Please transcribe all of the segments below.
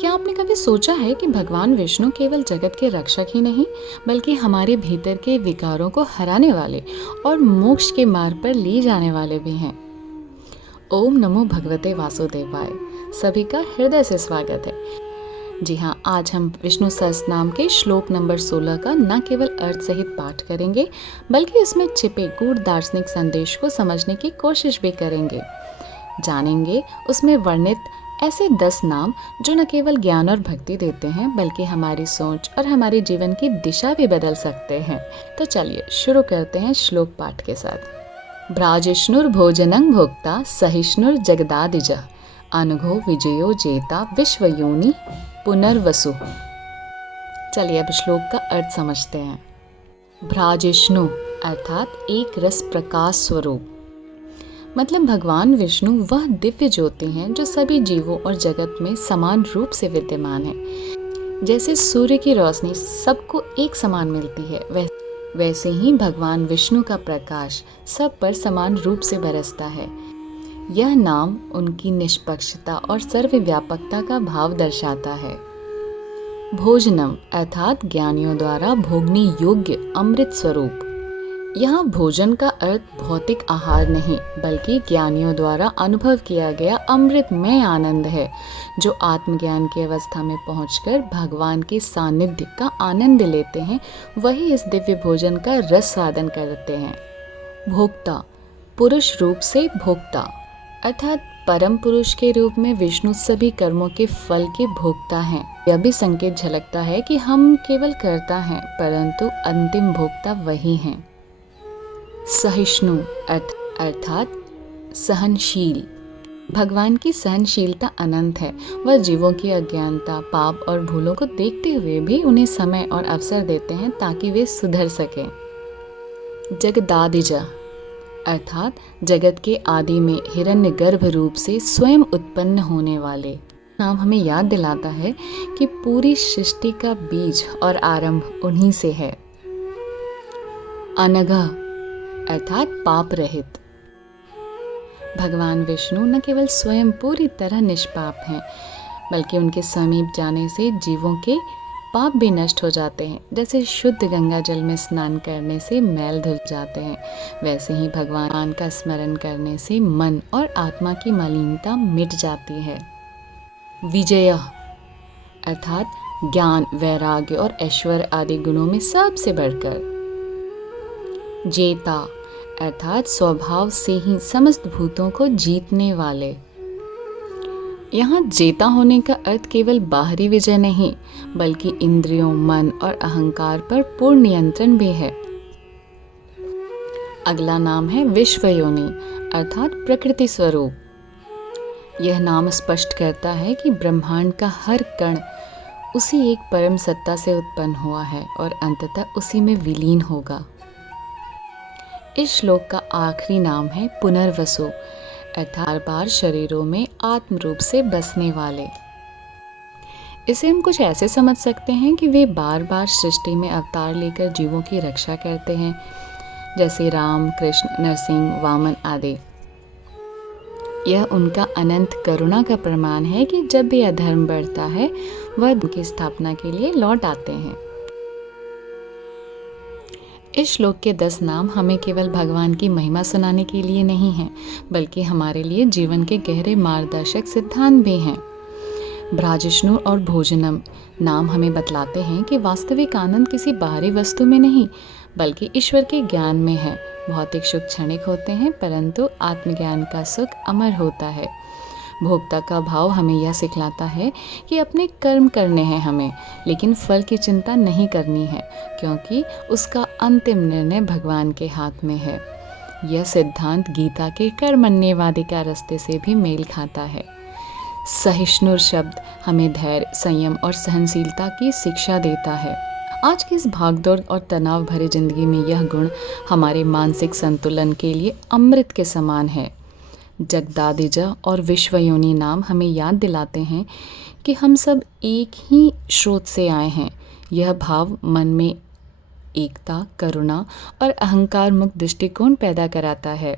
क्या आपने कभी सोचा है कि भगवान विष्णु केवल जगत के रक्षक ही नहीं, बल्कि हमारे भीतर के विकारों को हराने वाले और मोक्ष के मार्ग पर ले जाने वाले भी हैं। ओम नमो भगवते वासुदेवाय। सभी का हृदय से स्वागत है। जी हाँ, आज हम विष्णु सहस्त्रनाम के श्लोक नंबर 16 का न केवल अर्थ सहित पाठ करेंगे, बल्कि इसमें छिपे गूढ़ दार्शनिक संदेश को समझने की कोशिश भी करेंगे। जानेंगे उसमें वर्णित ऐसे 10 नाम जो न केवल ज्ञान और भक्ति देते हैं, बल्कि हमारी सोच और हमारे जीवन की दिशा भी बदल सकते हैं। तो चलिए शुरू करते हैं श्लोक पाठ के साथ। भ्राजिष्णुर्भोजनं भोक्ता सहिष्णुर जगदादिजः अनघो विजयो जेता विश्वयोनि पुनर्वसु। चलिए अब श्लोक का अर्थ समझते हैं। भ्राजिष्णु अर्थात एक रस प्रकाश स्वरूप, मतलब भगवान विष्णु वह दिव्य ज्योति हैं जो सभी जीवों और जगत में समान रूप से विद्यमान है। जैसे सूर्य की रोशनी सबको एक समान मिलती है, वैसे ही भगवान विष्णु का प्रकाश सब पर समान रूप से बरसता है। यह नाम उनकी निष्पक्षता और सर्वव्यापकता का भाव दर्शाता है। भोजनम अर्थात ज्ञानियों द्वारा भोगने योग्य अमृत स्वरूप। यहाँ भोजन का अर्थ भौतिक आहार नहीं, बल्कि ज्ञानियों द्वारा अनुभव किया गया अमृतमय आनंद है, जो आत्मज्ञान की अवस्था में पहुंचकर भगवान के सानिध्य का आनंद लेते हैं। वही इस दिव्य भोजन का रस स्वादन करते हैं। भोक्ता पुरुष रूप से भोक्ता अर्थात परम पुरुष के रूप में विष्णु सभी कर्मों के फल के भोक्ता हैं। यह भी संकेत झलकता है कि हम केवल कर्ता हैं, परंतु अंतिम भोक्ता वही हैं। सहिष्णु अर्थात सहनशील। भगवान की सहनशीलता अनंत है। वह जीवों की अज्ञानता, पाप और भूलों को देखते हुए भी उन्हें समय और अवसर देते हैं ताकि वे सुधर सकें। जगदादिजा अर्थात जगत के आदि में हिरण्यगर्भ रूप से स्वयं उत्पन्न होने वाले। नाम हमें याद दिलाता है कि पूरी सृष्टि का बीज और आरंभ उन्हीं से है। अनघा अर्थात पाप रहित। भगवान विष्णु न केवल स्वयं पूरी तरह निष्पाप हैं, बल्कि उनके समीप जाने से जीवों के पाप भी नष्ट हो जाते हैं। जैसे शुद्ध गंगा जल में स्नान करने से मैल धुल जाते हैं, वैसे ही भगवान का स्मरण करने से मन और आत्मा की मलिनता मिट जाती है। विजय अर्थात ज्ञान, वैराग्य और ऐश्वर्य आदि गुणों में सबसे बढ़कर। जेता अर्थात स्वभाव से ही समस्त भूतों को जीतने वाले। यहाँ जेता होने का अर्थ केवल बाहरी विजय नहीं, बल्कि इंद्रियों, मन और अहंकार पर पूर्ण नियंत्रण भी है। अगला नाम है विश्वयोनि अर्थात प्रकृति स्वरूप। यह नाम स्पष्ट करता है कि ब्रह्मांड का हर कण उसी एक परम सत्ता से उत्पन्न हुआ है और अंततः उसी में विलीन होगा। इस श्लोक का आखिरी नाम है पुनर्वसु अर्थात बार शरीरों में आत्म रूप से बसने वाले। इसे हम कुछ ऐसे समझ सकते हैं कि वे बार बार सृष्टि में अवतार लेकर जीवों की रक्षा करते हैं, जैसे राम, कृष्ण, नरसिंह, वामन आदि। यह उनका अनंत करुणा का प्रमाण है कि जब भी अधर्म बढ़ता है, वह उनकी स्थापना के लिए लौट आते हैं। इस श्लोक के 10 नाम हमें केवल भगवान की महिमा सुनाने के लिए नहीं हैं, बल्कि हमारे लिए जीवन के गहरे मार्गदर्शक सिद्धांत भी हैं। भ्राजिष्णु और भोजनम नाम हमें बतलाते हैं कि वास्तविक आनंद किसी बाहरी वस्तु में नहीं, बल्कि ईश्वर के ज्ञान में है। भौतिक सुख क्षणिक होते हैं, परंतु आत्मज्ञान का सुख अमर होता है। भोक्ता का भाव हमें यह सिखलाता है कि अपने कर्म करने हैं हमें, लेकिन फल की चिंता नहीं करनी है, क्योंकि उसका अंतिम निर्णय भगवान के हाथ में है। यह सिद्धांत गीता के कर्मण्येवाधिकार रास्ते से भी मेल खाता है। सहिष्णु शब्द हमें धैर्य, संयम और सहनशीलता की शिक्षा देता है। आज की इस भागदौड़ और तनाव भरी जिंदगी में यह गुण हमारे मानसिक संतुलन के लिए अमृत के समान है। जगदादिजा और विश्वयोनि नाम हमें याद दिलाते हैं कि हम सब एक ही स्रोत से आए हैं। यह भाव मन में एकता, करुणा और अहंकार मुक्त दृष्टिकोण पैदा कराता है।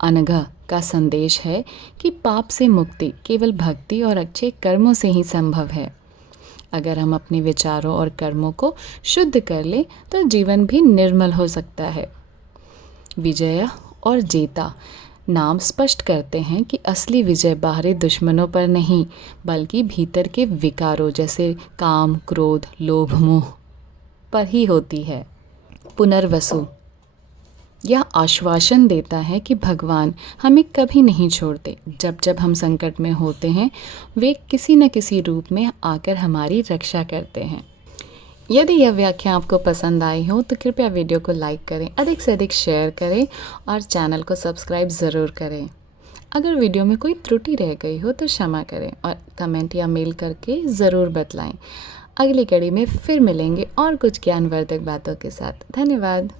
अनघा का संदेश है कि पाप से मुक्ति केवल भक्ति और अच्छे कर्मों से ही संभव है। अगर हम अपने विचारों और कर्मों को शुद्ध कर लें तो जीवन भी निर्मल हो सकता है। विजय और जेता नाम स्पष्ट करते हैं कि असली विजय बाहरी दुश्मनों पर नहीं, बल्कि भीतर के विकारों जैसे काम, क्रोध, लोभ, मोह पर ही होती है। पुनर्वसु यह आश्वासन देता है कि भगवान हमें कभी नहीं छोड़ते। जब जब हम संकट में होते हैं, वे किसी न किसी रूप में आकर हमारी रक्षा करते हैं। यदि यह व्याख्या आपको पसंद आई हो तो कृपया वीडियो को लाइक करें, अधिक से अधिक शेयर करें और चैनल को सब्सक्राइब ज़रूर करें। अगर वीडियो में कोई त्रुटि रह गई हो तो क्षमा करें और कमेंट या मेल करके ज़रूर बतलाएं। अगली कड़ी में फिर मिलेंगे और कुछ ज्ञानवर्धक बातों के साथ। धन्यवाद।